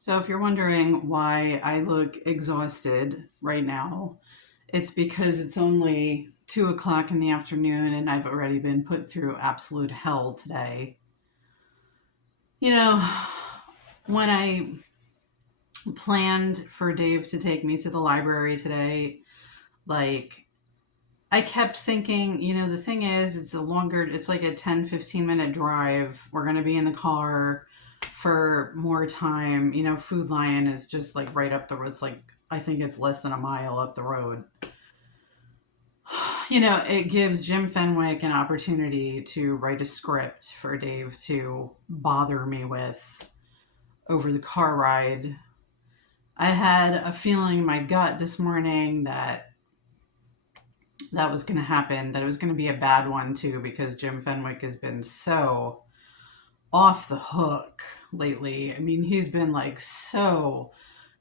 So, if you're wondering why I look exhausted right now, it's because it's only 2 o'clock in the afternoon and I've already been put through absolute hell today. You know, when I planned for Dave to take me to the library today, like, I kept thinking, the thing is, it's like a 10-15 minute drive. We're going to be in the car for more time. Food Lion is just like right up the road. It's like, I think it's less than a mile up the road. It gives Jim Fenwick an opportunity to write a script for Dave to bother me with over the car ride. I had a feeling in my gut this morning that was going to happen, that it was going to be a bad one too, because Jim Fenwick has been so off the hook lately. I mean, he's been like so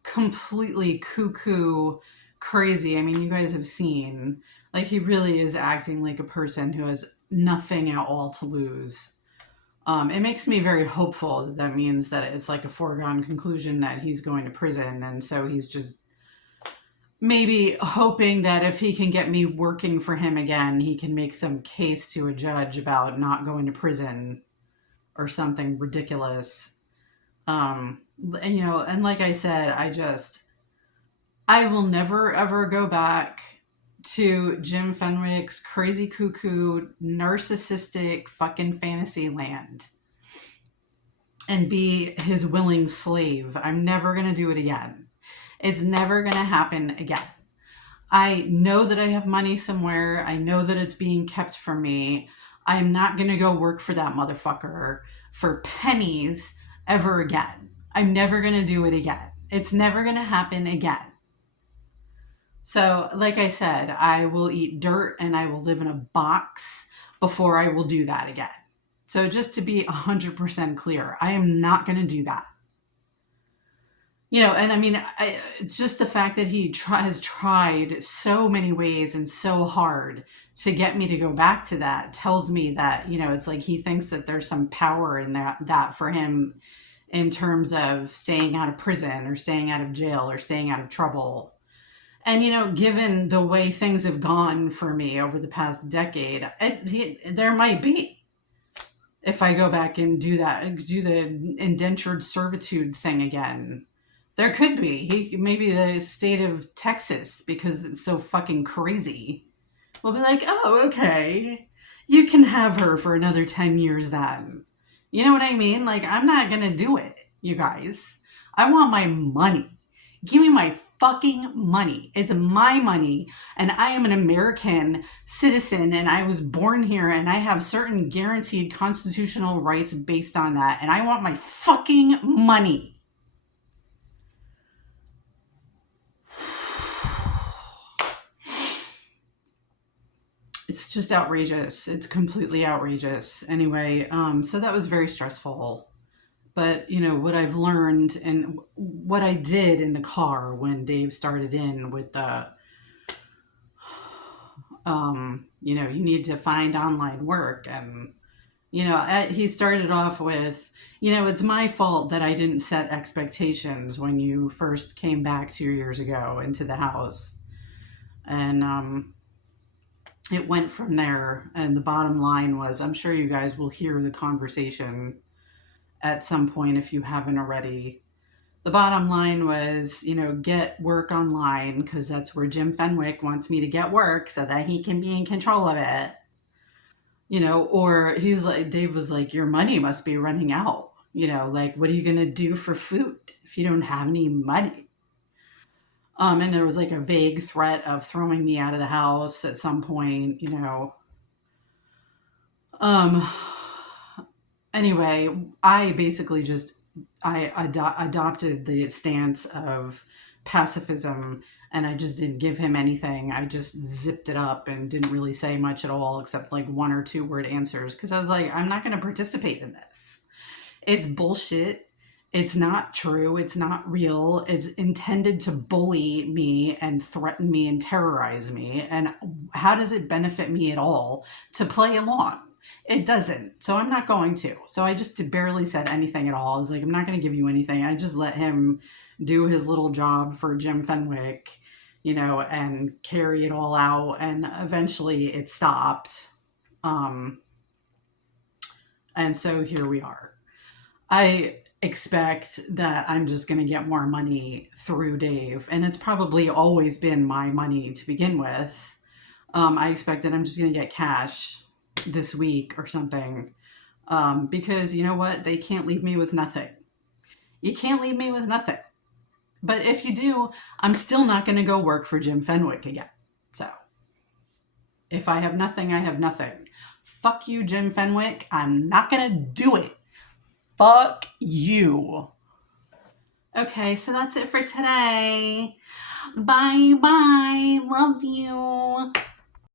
completely cuckoo crazy. I mean, you guys have seen, like, he really is acting like a person who has nothing at all to lose. It makes me very hopeful that means that it's like a foregone conclusion that he's going to prison. And so he's just maybe hoping that if he can get me working for him again, he can make some case to a judge about not going to prison or something ridiculous. And like I said, I will never ever go back to Jim Fenwick's crazy cuckoo, narcissistic fucking fantasy land and be his willing slave. I'm never going to do it again. It's never going to happen again. I know that I have money somewhere. I know that it's being kept from me. I'm not going to go work for that motherfucker for pennies ever again. I'm never going to do it again. It's never going to happen again. So, like I said, I will eat dirt and I will live in a box before I will do that again. So, just to be 100% clear, I am not going to do that. And I mean, it's just the fact that he has tried so many ways and so hard to get me to go back to that tells me that, it's like he thinks that there's some power in that for him in terms of staying out of prison or staying out of jail or staying out of trouble. And, given the way things have gone for me over the past decade, there might be, if I go back and do the indentured servitude thing again. There could be. Maybe the state of Texas, because it's so fucking crazy, will be like, oh, okay, you can have her for another 10 years then. You know what I mean? Like, I'm not going to do it, you guys. I want my money. Give me my fucking money. It's my money, and I am an American citizen, and I was born here, and I have certain guaranteed constitutional rights based on that, and I want my fucking money. It's just outrageous. It's completely outrageous. Anyway, so that was very stressful. But, what I've learned and what I did in the car when Dave started in with the, you need to find online work. And, he started off with, it's my fault that I didn't set expectations when you first came back 2 years ago into the house. And, it went from there. And the bottom line was, I'm sure you guys will hear the conversation at some point if you haven't already. The bottom line was, get work online, because that's where Jim Fenwick wants me to get work so that he can be in control of it. Or he was like, Dave was like, your money must be running out. Like, what are you going to do for food if you don't have any money? And there was like a vague threat of throwing me out of the house at some point, Um, anyway, I basically just adopted the stance of pacifism, and I just didn't give him anything. I just zipped it up and didn't really say much at all except like 1 or 2 word answers, because I was like, I'm not going to participate in this. It's bullshit. It's not true. It's not real. It's intended to bully me and threaten me and terrorize me. And how does it benefit me at all to play along? It doesn't. So I'm not going to. So I just barely said anything at all. I was like, I'm not going to give you anything. I just let him do his little job for Jim Fenwick, and carry it all out. And eventually it stopped. Um, and so here we are. I expect that I'm just going to get more money through Dave. And it's probably always been my money to begin with. I expect that I'm just going to get cash this week or something. Because you know what? They can't leave me with nothing. You can't leave me with nothing. But if you do, I'm still not going to go work for Jim Fenwick again. So if I have nothing, I have nothing. Fuck you, Jim Fenwick. I'm not going to do it. Fuck you. Okay, so that's it for today. Bye bye. Love you.